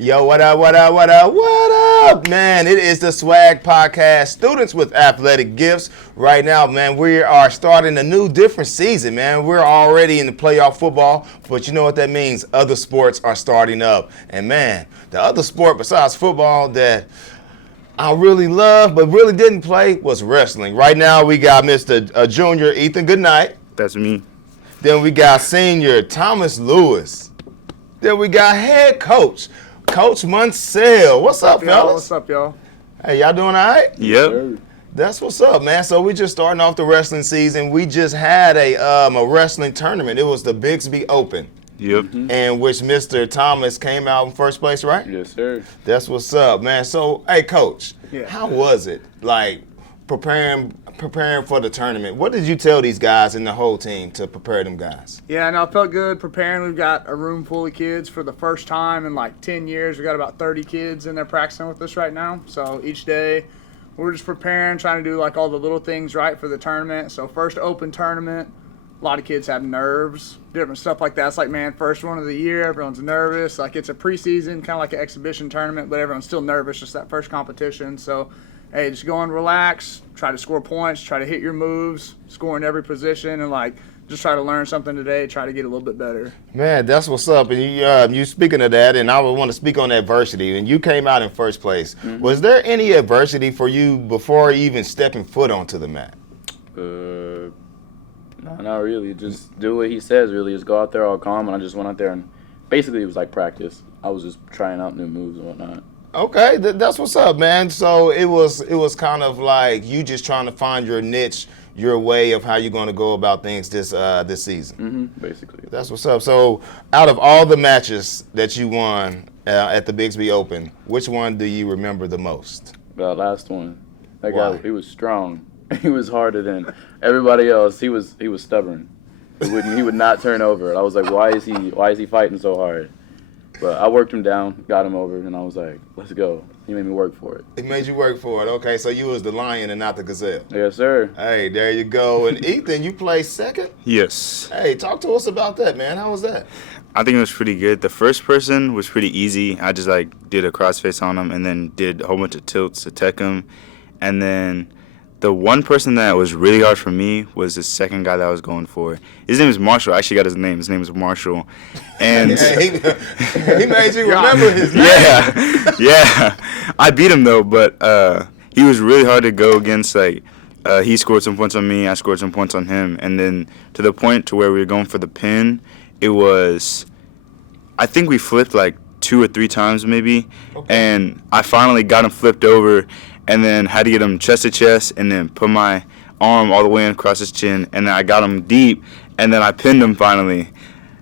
Yo, what up, what up, what up, what up? Man, it is the Swag Podcast, students with athletic gifts. Right now, man, we are starting a new, different season, man. We're already in the playoff football, but you know what that means? Other sports are starting up. And man, the other sport besides football that I really love but really didn't play was wrestling. Right now, we got Mr. Junior Ethan Goodnight. That's me. Then we got Senior Thomas Lewis. Then we got head coach, Coach Munsell. What's up, fellas? What's up, y'all? Hey, y'all doing all right? Yep. That's what's up, man. So we just starting off the wrestling season. We just had a wrestling tournament. It was the Bixby Open. Yep. And which Mr. Thomas came out in first place, right? Yes, sir. That's what's up, man. So, hey, Coach, Yeah. how was it, like, preparing for the tournament? What did you tell these guys and the whole team to prepare them guys? Yeah, no, it felt good preparing. We've got a room full of kids for the first time in like 10 years. We got about 30 kids in there practicing with us right now. So each day we're just preparing, trying to do like all the little things right for the tournament. So first open tournament, a lot of kids have nerves, different stuff like that. It's like, man, first one of the year, everyone's nervous. Like it's a preseason, kind of like an exhibition tournament, but everyone's still nervous, just that first competition. So hey, just go and relax, try to score points, try to hit your moves, score in every position, and like just try to learn something today, try to get a little bit better. Man, that's what's up. And you speaking of that, and I would want to speak on adversity. And you came out in first place. Mm-hmm. Was there any adversity for you before even stepping foot onto the mat? No, not really. Just do what he says, really. Just go out there all calm. And I just went out there and basically it was like practice. I was just trying out new moves and whatnot. Okay, that's what's up, man. So it was kind of like you just trying to find your niche, your way of how you're going to go about things this season. Mm-hmm, basically. That's what's up. So out of all the matches that you won at the Bixby Open, which one do you remember the most? The last one. That Why? guy, he was strong. He was harder than everybody else. He was stubborn. He would not turn over. I was like, why is he fighting so hard? But I worked him down, got him over, and I was like, let's go. He made me work for it. It made you work for it. Okay, so you was the lion and not the gazelle. Yes, sir. Hey, there you go. And Ethan, you play second? Yes. Hey, talk to us about that, man. How was that? I think it was pretty good. The first person was pretty easy. I just did a crossface on him and then did a whole bunch of tilts to tech him. And then the one person that was really hard for me was the second guy that I was going for. His name is Marshall. I actually got his name. His name is Marshall. And he made you remember his name. Yeah. I beat him, though, but he was really hard to go against. He scored some points on me. I scored some points on him. And then to the point to where we were going for the pin, it was, I think we flipped like 2 or 3 times maybe. Okay. And I finally got him flipped over and then had to get him chest to chest and then put my arm all the way across his chin. And then I got him deep, and then I pinned him finally.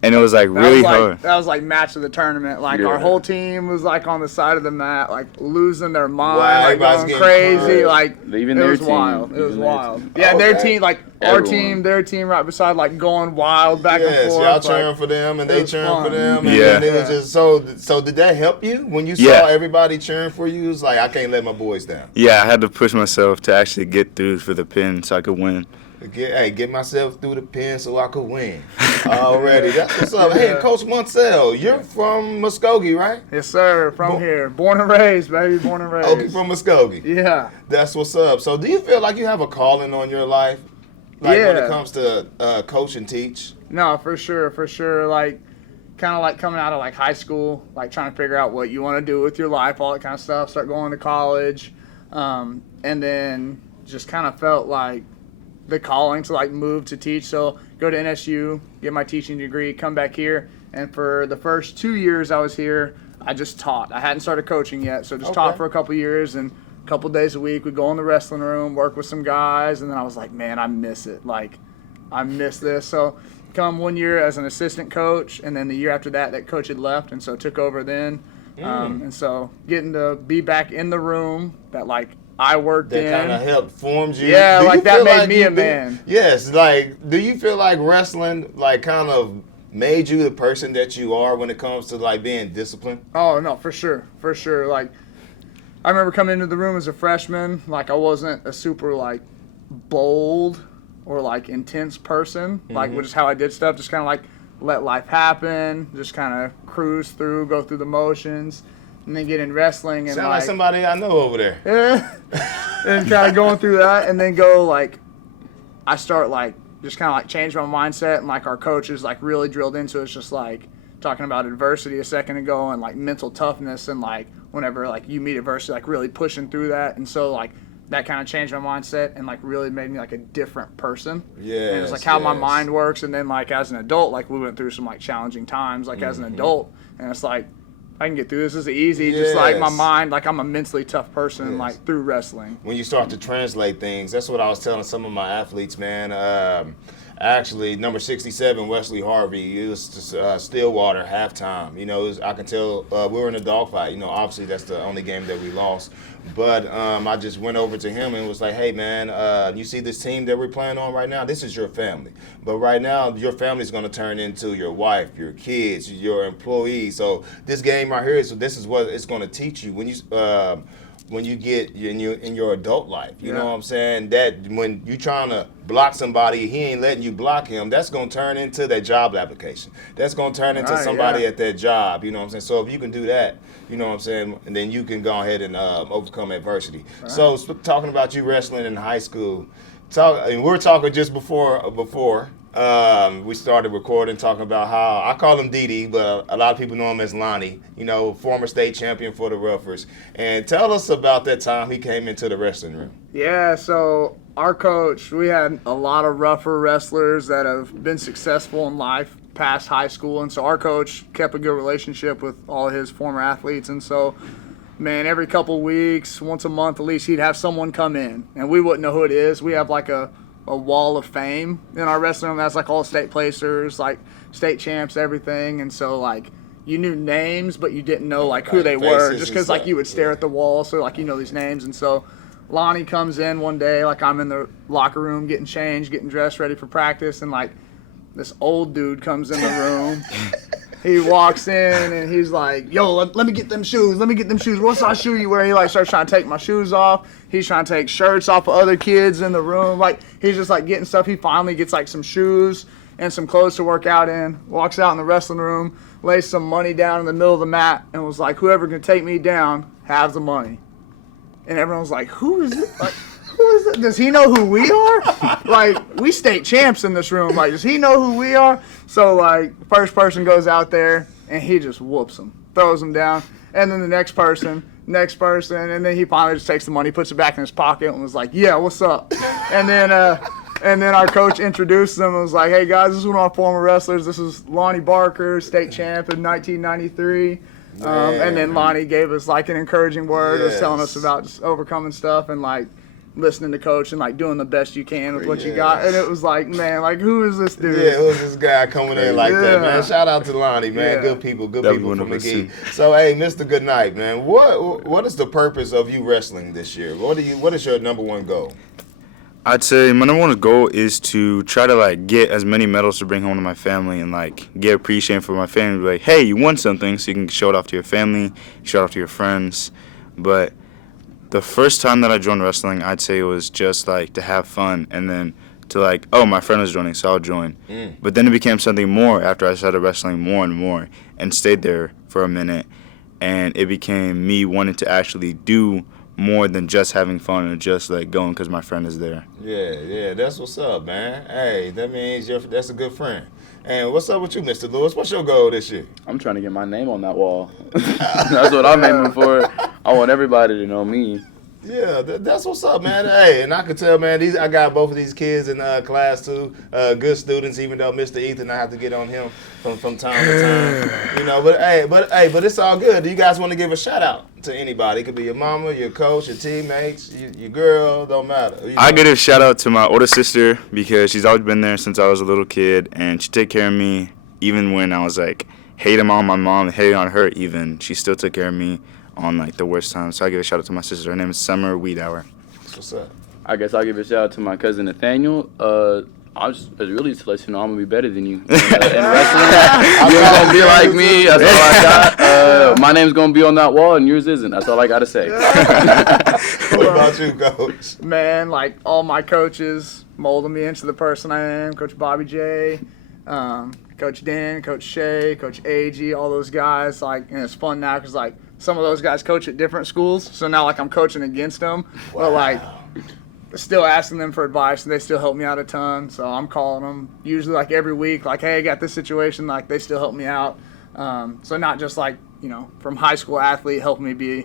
And it was really hard. That was like match of the tournament. Like our whole team was like on the side of the mat, like losing their mind, like going crazy. Like even it their was team. wild. It was Even wild. team. Yeah, their Okay. team, like our team, their team right beside, like going wild back and forth. Y'all cheering for them and they cheering for them. And Yeah. then it was just so did that help you when you saw everybody cheering for you? It was like, I can't let my boys down. Yeah, I had to push myself to actually get through for the pin so I could win. Get myself through the pin so I could win. Already. That's what's up. Hey, Coach Munsell, you're from Muskogee, right? Yes, sir. From here. Born and raised, baby. Born and raised. Okay, from Muskogee. Yeah. That's what's up. So do you feel like you have a calling on your life? When it comes to coach and teach? No, for sure. Like, kind of like coming out of like high school, like trying to figure out what you want to do with your life, all that kind of stuff. Start going to college. And then just kind of felt like the calling to like move to teach. So go to NSU, get my teaching degree, come back here. And for the first 2 years I was here, I just taught. I hadn't started coaching yet, so just taught for a couple years, and a couple days a week we'd go in the wrestling room, work with some guys, and then I was like, man, I miss it. Like, I miss this. So come 1 year as an assistant coach, and then the year after that coach had left, and so took over then. And so getting to be back in the room that like I worked in. That kind of helped form you. Yeah, like that made me a man. Yes, like, do you feel like wrestling, like, kind of made you the person that you are when it comes to, like, being disciplined? Oh, no, for sure. Like, I remember coming into the room as a freshman, like, I wasn't a super, like, bold or, like, intense person, like, which is how I did stuff, just kind of, like, let life happen, just kind of cruise through, go through the motions. and then get in wrestling and Sound like somebody I know over there. and kind of going through that, and then go like, I start like just kind of like change my mindset, and like our coaches like really drilled into it. It's just like talking about adversity a second ago, and like mental toughness, and like whenever like you meet adversity, like really pushing through that, and so like that kind of changed my mindset and like really made me like a different person. Yeah, and it's like how my mind works, and then like as an adult, like we went through some like challenging times, like as an adult, and it's like I can get through this. This is easy. Just like my mind, like I'm a mentally tough person, like through wrestling. When you start to translate things, that's what I was telling some of my athletes, man. Actually, number 67, Wesley Harvey, it was Stillwater halftime. You know, I can tell we were in a dogfight. You know, obviously that's the only game that we lost. But I just went over to him and was like, hey, man, you see this team that we're playing on right now? This is your family. But right now, your family is going to turn into your wife, your kids, your employees. So this game right here, so this is what it's going to teach you when you get in your adult life. You know what I'm saying? That when you're trying to block somebody, he ain't letting you block him, that's going to turn into that job application. That's going to turn into somebody at that job. You know what I'm saying? So if you can do that, you know what I'm saying, and then you can go ahead and overcome adversity. Right. So talking about you wrestling in high school, we were talking just before we started recording, talking about how I call him Didi, but a lot of people know him as Lonnie, you know, former state champion for the Roughers. And tell us about that time he came into the wrestling room. Yeah, so our coach, we had a lot of rougher wrestlers that have been successful in life past high school, and so our coach kept a good relationship with all his former athletes, and so man, every couple weeks, once a month at least, he'd have someone come in, and we wouldn't know who it is. We have like a wall of fame in our wrestling room. That's like all state placers, like state champs, everything, and so like you knew names, but you didn't know like who they were, just because like you would stare at the wall, so like you know these names. And so Lonnie comes in one day, like I'm in the locker room getting changed, getting dressed, ready for practice, and like this old dude comes in the room. He walks in and he's like, yo, let me get them shoes. Let me get them shoes. What size shoe you wear? He like starts trying to take my shoes off. He's trying to take shirts off of other kids in the room. Like he's just like getting stuff. He finally gets like some shoes and some clothes to work out in. Walks out in the wrestling room, lays some money down in the middle of the mat, and was like, whoever can take me down has the money. And everyone was like, who is it? Like, who is it? Does he know who we are? Like, we state champs in this room. Like, does he know who we are? So, like, first person goes out there, and he just whoops him, throws him down. And then the next person, and then he finally just takes the money, puts it back in his pocket, and was like, yeah, what's up? And then our coach introduced them and was like, hey, guys, this is one of our former wrestlers. This is Lonnie Barker, state champ in 1993. And then Lonnie gave us, like, an encouraging word. Was telling us about just overcoming stuff and, like, listening to coach and like doing the best you can with what you got. And it was like, man, like who is this dude? Yeah, who is this guy coming in like that, man? Shout out to Lonnie, man. Good people from McGee. So hey, Mr. Goodnight, man, what is the purpose of you wrestling this year? What is your number one goal? I'd say my number one goal is to try to like get as many medals to bring home to my family and like get appreciation for my family. Like, hey, you won something, so you can show it off to your family, show it off to your friends. But the first time that I joined wrestling, I'd say it was just like to have fun, and then to like, oh, my friend is joining, so I'll join. But then it became something more after I started wrestling more and more and stayed there for a minute, and it became me wanting to actually do more than just having fun and just like going because my friend is there. Yeah, that's what's up, man. Hey, that means that's a good friend. And what's up with you, Mr. Lewis? What's your goal this year? I'm trying to get my name on that wall. That's what I'm aiming for. I want everybody to know me. Yeah, that's what's up, man. Hey, and I can tell, man, I got both of these kids in class too. Good students, even though Mr. Ethan, I have to get on him from time to time. You know, but it's all good. Do you guys want to give a shout out to anybody? It could be your mama, your coach, your teammates, your girl, don't matter. You know. I give a shout out to my older sister because she's always been there since I was a little kid, and she took care of me even when I was like hating on my mom, hating on her even. She still took care of me on like the worst times. So I give a shout out to my sister. Her name is Summer Weedower. What's up? I guess I'll give a shout out to my cousin Nathaniel. I was really to let you know I'm gonna be better than you in wrestling. You're gonna be like me. That's all I got. My name's gonna be on that wall, and yours isn't. That's all I gotta say. What about you, Coach? Man, like all my coaches molded me into the person I am. Coach Bobby J, Coach Dan, Coach Shay, Coach Agee, all those guys. Like, and it's fun now because like some of those guys coach at different schools, so now like I'm coaching against them, but like still asking them for advice, and they still help me out a ton. So I'm calling them usually like every week, like, hey, I got this situation. Like they still help me out. So not just like, you know, from high school athlete helping me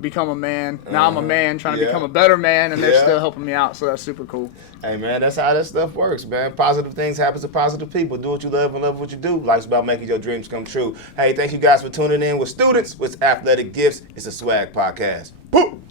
become a man. Now I'm a man trying to become a better man, and they're still helping me out. So that's super cool. Hey, man, that's how that stuff works, man. Positive things happen to positive people. Do what you love and love what you do. Life's about making your dreams come true. Hey, thank you guys for tuning in with Students with Athletic Gifts. It's a Swag Podcast. Boom!